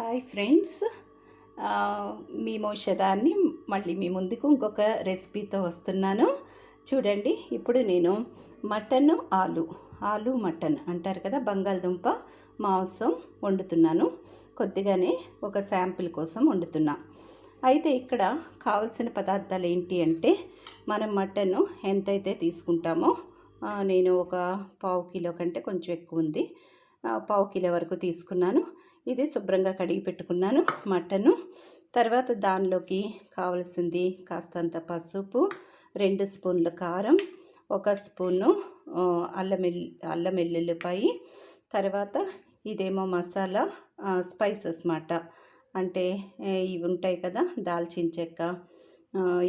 Hi friends, మీ మోషదాన్ని మళ్ళీ మీ ముందుకు ఇంకొక రెసిపీతో వస్తున్నాను. చూడండి, ఇప్పుడు నేను మటన్ ఆలు మటన్ అంటారు కదా, బంగాళదుంప మాంసం వండుతున్నాను. కొద్దిగానే ఒక శాంపిల్ కోసం వండుతున్నా. అయితే ఇక్కడ కావలసిన పదార్థాలు ఏంటి అంటే, మనం మటన్ ఎంతైతే తీసుకుంటామో, నేను ఒక పావు కిలో కంటే కొంచెం ఎక్కువ ఉంది, పావు కిలో వరకు తీసుకున్నాను. ఇది శుభ్రంగా కడిగి పెట్టుకున్నాను మటను. తర్వాత దానిలోకి కావలసింది కాస్తంత పసుపు, 2 స్పూన్ల కారం, 1 స్పూను అల్లం వెల్లుల్లిపాయి. తర్వాత ఇదేమో మసాలా స్పైసెస్ మాట, అంటే ఇవి ఉంటాయి కదా, దాల్చిన చెక్క,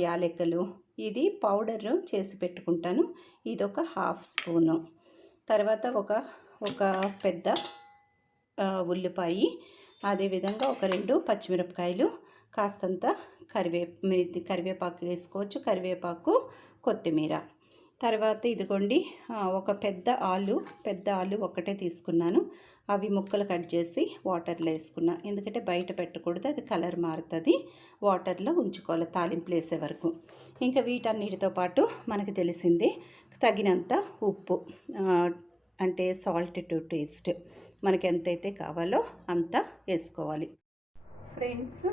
యాలకులు. ఇది పౌడర్ చేసి పెట్టుకుంటాను. ఇది ఒక 1/2 స్పూను. తర్వాత ఒక పెద్ద ఉల్లిపాయ, అదేవిధంగా ఒక 2 పచ్చిమిరపకాయలు, కాస్తంత కరివేపాకు వేసుకోవచ్చు, కరివేపాకు, కొత్తిమీర. తర్వాత ఇదిగోండి, ఒక పెద్ద ఆలు ఒక్కటే తీసుకున్నాను. అవి ముక్కలు కట్ చేసి వాటర్లో వేసుకున్నా, ఎందుకంటే బయట పెట్టకూడదు, అది కలర్ మారుతుంది. వాటర్లో ఉంచుకోవాలి తాలింపులు వేసే వరకు. ఇంకా వీటన్నిటితో పాటు మనకు తెలిసింది తగినంత ఉప్పు, అంటే సాల్ట్ టు టేస్ట్, మనకి ఎంతైతే కావాలో అంత వేసుకోవాలి. ఫ్రెండ్స్,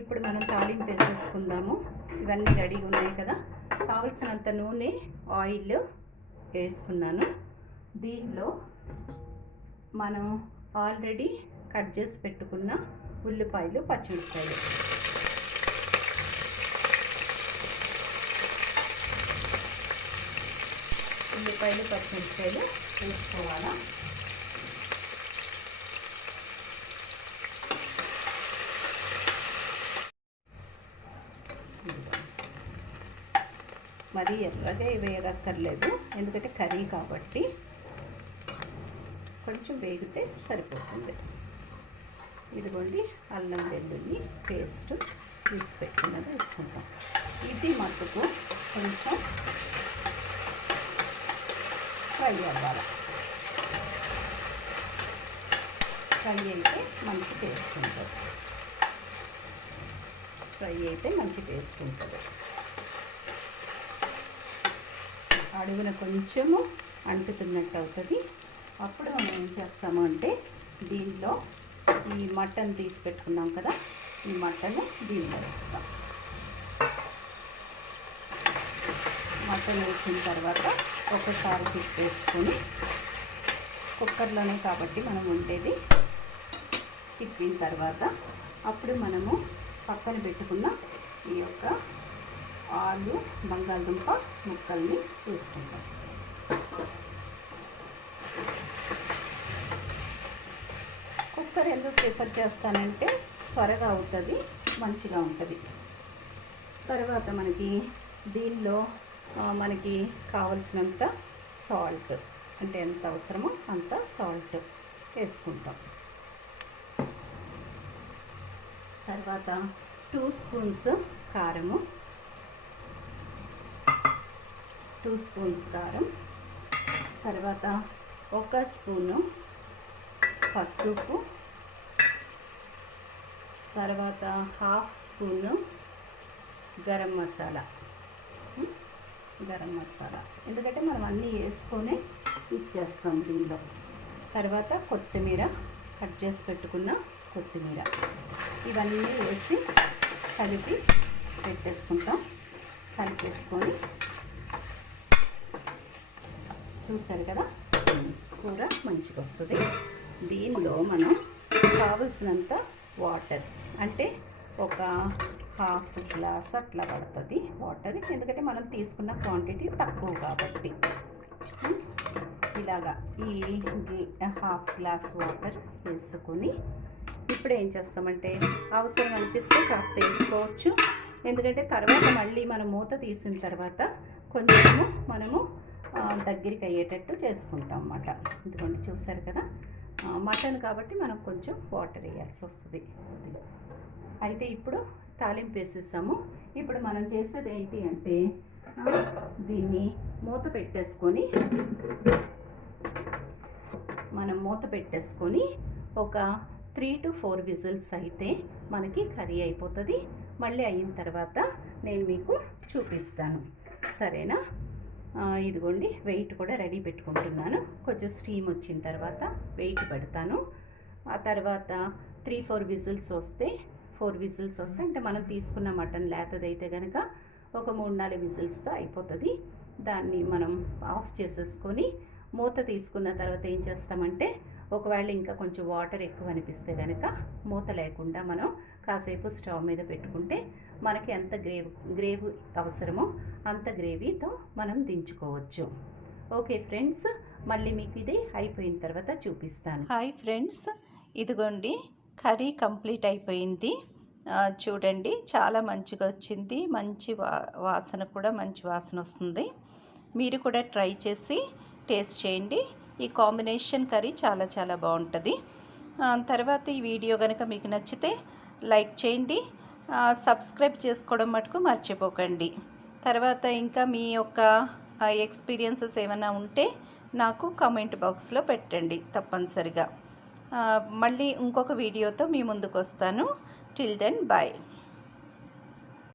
ఇప్పుడు మనం తాలింపు వేసేసుకుందాము. ఇవన్నీ రెడీగా ఉన్నాయి కదా. కావలసినంత నూనె, ఆయిల్ వేసుకున్నాను. దీనిలో మనం ఆల్రెడీ కట్ చేసి పెట్టుకున్న ఉల్లిపాయలు, పచ్చిమిరపకాయలు, పచ్చిమిరపకాయలు వేసుకోవాలా. మరీ ఎర్రగా వేయక్కర్లేదు, ఎందుకంటే కర్రీ కాబట్టి కొంచెం వేగితే సరిపోతుంది. ఇదిగోండి, అల్లం వెల్లుల్లి పేస్ట్ తీసి పెట్టుకున్నది వేసుకుంటాం. ఇది మట్టుకు కొంచెం ఫ్రై అవ్వాలి. ఫ్రై అయితే మంచి టేస్ట్ ఉంటుంది. అడుగున కొంచెము అంటుతున్నట్టు అవుతుంది. అప్పుడు మనం ఏం చేస్తాము అంటే, దీనిలో ఈ మటన్ తీసి పెట్టుకున్నాం కదా, ఈ మటన్ దీనిలో వేస్తాం. మటన్ వేసిన తర్వాత ఒకసారి తిప్పేసుకొని, కుక్కర్లోనే కాబట్టి మనం ఉండేది, తిప్పిన తర్వాత అప్పుడు మనము పక్కన పెట్టుకున్న ఈ యొక్క ఆలు బంగాళదుంప ముక్కల్ని వేసుకుంటాం. కుక్కర్ ఎందుకు ప్రిఫర్ చేస్తానంటే, త్వరగా అవుతుంది, మంచిగా ఉంటుంది. తర్వాత మనకి దీనిలో మనకి కావలసినంత సాల్ట్, అంటే ఎంత అవసరమో అంత సాల్ట్ వేసుకుంటాం. తర్వాత 2 స్పూన్స్ కారము, 2 స్పూన్స్ కారం. తర్వాత 1 స్పూను పసుపు. తర్వాత 1/2 స్పూను గరం మసాలా, ఎందుకంటే మనం అన్నీ వేసుకొని ఇచ్చేస్తాం దీనిలో. తర్వాత కొత్తిమీర, కట్ చేసి పెట్టుకున్న కొత్తిమీర, ఇవన్నీ వేసి కలిపి పెట్టేసుకుంటాం. కలిపేసుకొని, చూసారు కదా, కూర మంచిగా వస్తుంది. దీనిలో మనం కావలసినంత వాటర్, అంటే ఒక 1/2 గ్లాస్ అట్లా పడుతుంది వాటర్, ఎందుకంటే మనం తీసుకున్న క్వాంటిటీ తక్కువ కాబట్టి. ఇలాగా ఈ 1/2 గ్లాస్ వాటర్ వేసుకొని, ఇప్పుడు ఏం చేస్తామంటే, అవసరం అనిపిస్తే కాస్త వేసుకోవచ్చు, ఎందుకంటే తర్వాత మళ్ళీ మనం మూత తీసిన తర్వాత కొంచెము మనము దగ్గరికి అయ్యేటట్టు చేసుకుంటాం అన్నమాట. ఇదిగోండి, చూసారు కదా, మటన్ కాబట్టి మనం కొంచెం వాటర్ వేయాల్సి వస్తుంది. అయితే ఇప్పుడు తాలింపు వేసేసాము. ఇప్పుడు మనం చేసేది ఏంటి అంటే, దీన్ని మూత పెట్టేసుకొని ఒక 3 to 4 విజిల్స్ అయితే మనకి కర్రీ అయిపోతుంది. మళ్ళీ అయిన తర్వాత నేను మీకు చూపిస్తాను, సరేనా? ఇదిగోండి, వెయిట్ కూడా రెడీ పెట్టుకుంటున్నాను. కొంచెం స్టీమ్ వచ్చిన తర్వాత వెయిట్ పెడతాను. ఆ తర్వాత 3-4 విజిల్స్ వస్తే, 4 విజిల్స్ వస్తే అంటే మనం తీసుకున్న మటన్ లేతదైతే కనుక ఒక 3-4 విజిల్స్తో అయిపోతుంది. దాన్ని మనం ఆఫ్ చేసేసుకొని మూత తీసుకున్న తర్వాత ఏం చేస్తామంటే, ఒకవేళ ఇంకా కొంచెం వాటర్ ఎక్కువ అనిపిస్తే కనుక మూత లేకుండా మనం కాసేపు స్టవ్ మీద పెట్టుకుంటే మనకి ఎంత గ్రేవీ అవసరమో అంత గ్రేవీతో మనం దించుకోవచ్చు. ఓకే ఫ్రెండ్స్, మళ్ళీ మీకు ఇది అయిపోయిన తర్వాత చూపిస్తాను. హాయ్ ఫ్రెండ్స్, ఇదిగోండి కర్రీ కంప్లీట్ అయిపోయింది. చూడండి, చాలా మంచిగా వచ్చింది. మంచి వాసన కూడా మంచి వాసన వస్తుంది. మీరు కూడా ట్రై చేసి టేస్ట్ చేయండి. ఈ కాంబినేషన్ కర్రీ చాలా చాలా బాగుంటుంది. తర్వాత ఈ వీడియో కనుక మీకు నచ్చితే లైక్ చేయండి, సబ్స్క్రైబ్ చేసుకోవడం మటుకు మర్చిపోకండి. తర్వాత ఇంకా మీ యొక్క ఎక్స్పీరియన్సెస్ ఏమైనా ఉంటే నాకు కామెంట్ బాక్స్లో పెట్టండి తప్పనిసరిగా. మళ్ళీ ఇంకొక వీడియోతో మీ ముందుకు వస్తాను. Till then bye.